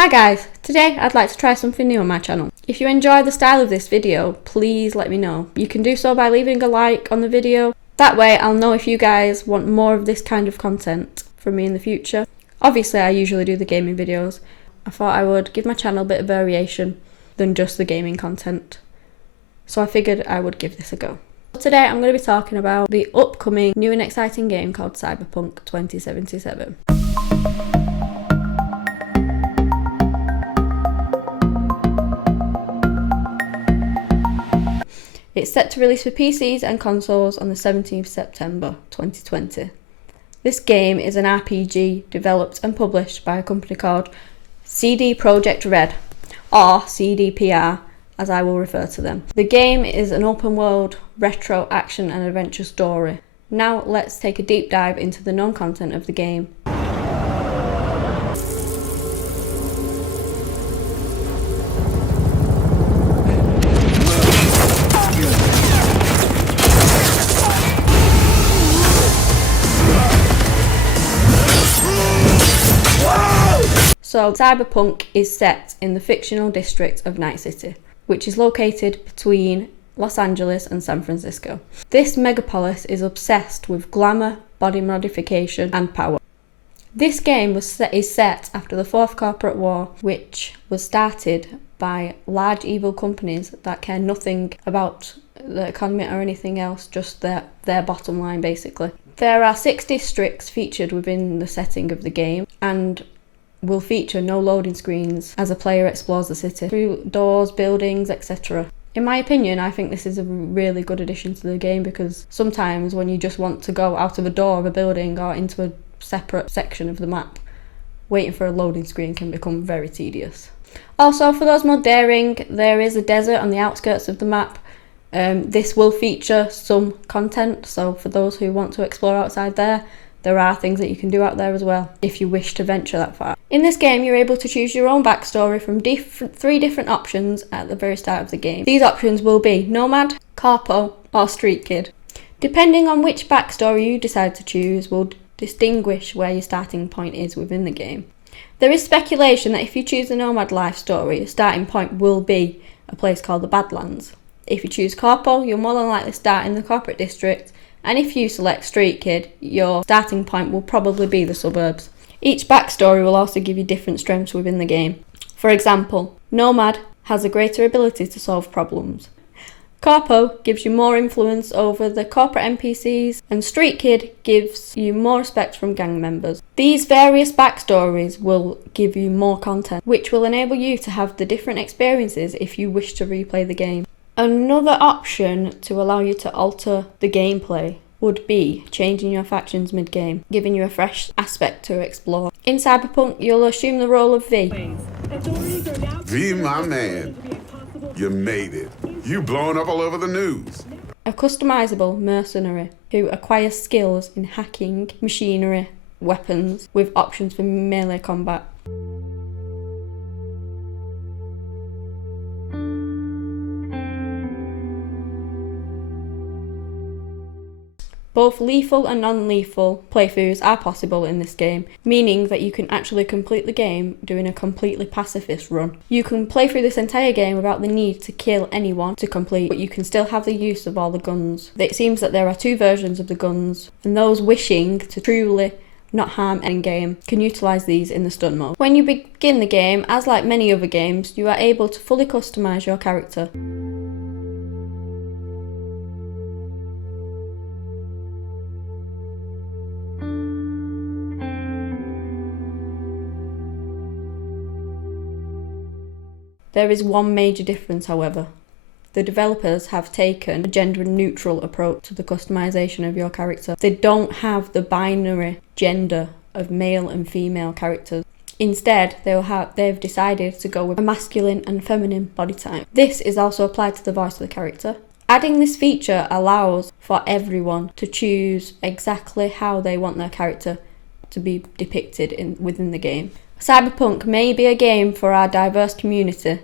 Hi guys, today I'd like to try something new on my channel. If you enjoy the style of this video, please let me know. You can do so by leaving a like on the video. That way I'll know if you guys want more of this kind of content from me in the future. Obviously I usually do the gaming videos. I thought I would give my channel a bit of variation than just the gaming content. So I figured I would give this a go. Today I'm going to be talking about the upcoming new and exciting game called Cyberpunk 2077. It's set to release for PCs and consoles on the 17th September 2020. This game is an RPG developed and published by a company called CD Projekt Red, or CDPR as I will refer to them. The game is an open world, retro action and adventure story. Now let's take a deep dive into the known content of the game. So, Cyberpunk is set in the fictional district of Night City, which is located between Los Angeles and San Francisco. This megapolis is obsessed with glamour, body modification, and power. This game is set after the Fourth Corporate War, which was started by large evil companies that care nothing about the economy or anything else, just their bottom line basically. There are 6 districts featured within the setting of the game, and will feature no loading screens as a player explores the city through doors, buildings, etc. In my opinion, I think this is a really good addition to the game because sometimes when you just want to go out of a door of a building or into a separate section of the map, waiting for a loading screen can become very tedious. Also, for those more daring, there is a desert on the outskirts of the map. This will feature some content, so for those who want to explore outside there are things that you can do out there as well, if you wish to venture that far. In this game, you're able to choose your own backstory from 3 different options at the very start of the game. These options will be Nomad, Corpo, or Street Kid. Depending on which backstory you decide to choose will distinguish where your starting point is within the game. There is speculation that if you choose the Nomad life story, your starting point will be a place called the Badlands. If you choose Corpo, you'll more than likely start in the corporate district, and if you select Street Kid, your starting point will probably be the suburbs. Each backstory will also give you different strengths within the game. For example, Nomad has a greater ability to solve problems. Corpo gives you more influence over the corporate NPCs, and Street Kid gives you more respect from gang members. These various backstories will give you more content, which will enable you to have the different experiences if you wish to replay the game. Another option to allow you to alter the gameplay would be changing your factions mid-game, giving you a fresh aspect to explore. In Cyberpunk, you'll assume the role of V. V, my man, you made it. You blowing up all over the news. A customizable mercenary who acquires skills in hacking, machinery, weapons, with options for melee combat. Both lethal and non-lethal playthroughs are possible in this game, meaning that you can actually complete the game doing a completely pacifist run. You can play through this entire game without the need to kill anyone to complete, but you can still have the use of all the guns. It seems that there are 2 versions of the guns, and those wishing to truly not harm in-game can utilise these in the stun mode. When you begin the game, as like many other games, you are able to fully customise your character. There is one major difference, however. The developers have taken a gender-neutral approach to the customization of your character. They don't have the binary gender of male and female characters. Instead, they've decided to go with a masculine and feminine body type. This is also applied to the voice of the character. Adding this feature allows for everyone to choose exactly how they want their character to be depicted within the game. Cyberpunk may be a game for our diverse community,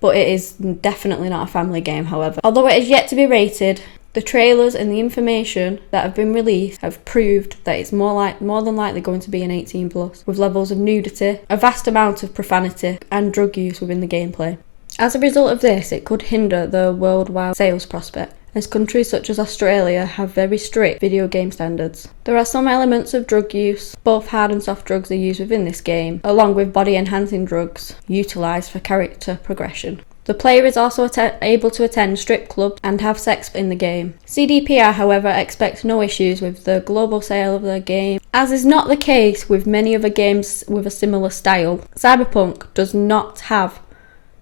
but it is definitely not a family game, however. Although it is yet to be rated, The trailers and the information that have been released have proved that it's more than likely going to be an 18+, with levels of nudity, a vast amount of profanity, and drug use within the gameplay. As a result of this, it could hinder the worldwide sales prospect, as countries such as Australia have very strict video game standards. There are some elements of drug use. Both hard and soft drugs are used within this game, along with body-enhancing drugs utilised for character progression. The player is also able to attend strip clubs and have sex in the game. CDPR, however, expects no issues with the global sale of the game, as is not the case with many other games with a similar style. Cyberpunk does not have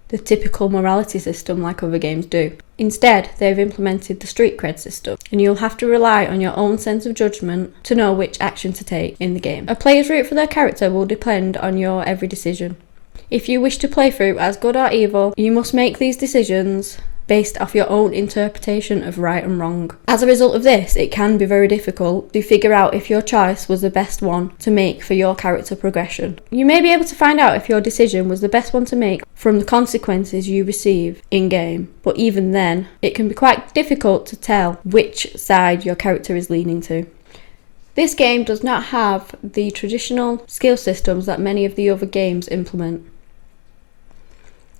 the typical morality system like other games do. Instead, they've implemented the street cred system, and you'll have to rely on your own sense of judgment to know which action to take in the game. A player's route for their character will depend on your every decision. If you wish to play through as good or evil, you must make these decisions based off your own interpretation of right and wrong. As a result of this, it can be very difficult to figure out if your choice was the best one to make for your character progression. You may be able to find out if your decision was the best one to make from the consequences you receive in-game, but even then, it can be quite difficult to tell which side your character is leaning to. This game does not have the traditional skill systems that many of the other games implement.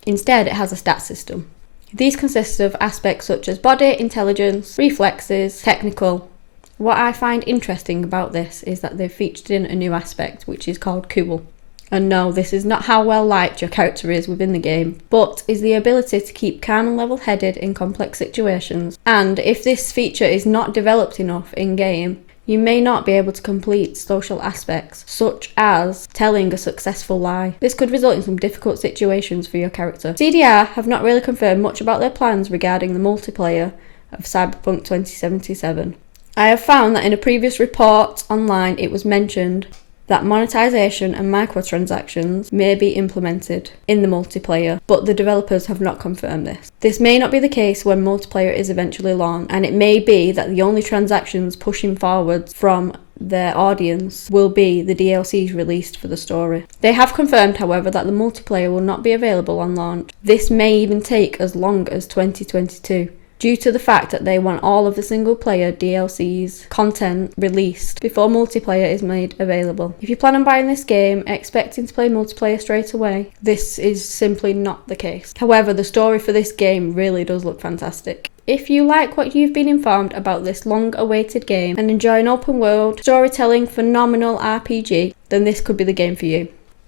Instead, it has a stat system. These consist of aspects such as body, intelligence, reflexes, technical. What I find interesting about this is that they've featured in a new aspect, which is called cool. And no, this is not how well liked your character is within the game, but is the ability to keep calm and level-headed in complex situations. And if this feature is not developed enough in-game, you may not be able to complete social aspects, such as telling a successful lie. This could result in some difficult situations for your character. CDR have not really confirmed much about their plans regarding the multiplayer of Cyberpunk 2077. I have found that in a previous report online it was mentioned that monetization and microtransactions may be implemented in the multiplayer, but the developers have not confirmed this. This may not be the case when multiplayer is eventually launched, and it may be that the only transactions pushing forwards from their audience will be the DLCs released for the story. They have confirmed, however, that the multiplayer will not be available on launch. This may even take as long as 2022. Due to the fact that they want all of the single-player DLCs content released before multiplayer is made available. If you plan on buying this game expecting to play multiplayer straight away, this is simply not the case. However, the story for this game really does look fantastic. If you like what you've been informed about this long-awaited game and enjoy an open-world, storytelling, phenomenal RPG, then this could be the game for you.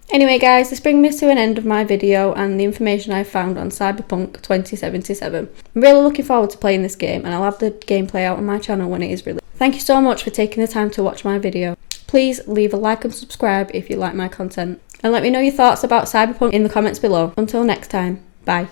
Anyway guys, this brings me to an end of my video and the information I found on Cyberpunk 2077. I'm really looking forward to playing this game, and I'll have the gameplay out on my channel when it is released. Thank you so much for taking the time to watch my video. Please leave a like and subscribe if you like my content, and let me know your thoughts about Cyberpunk in the comments below. Until next time, bye.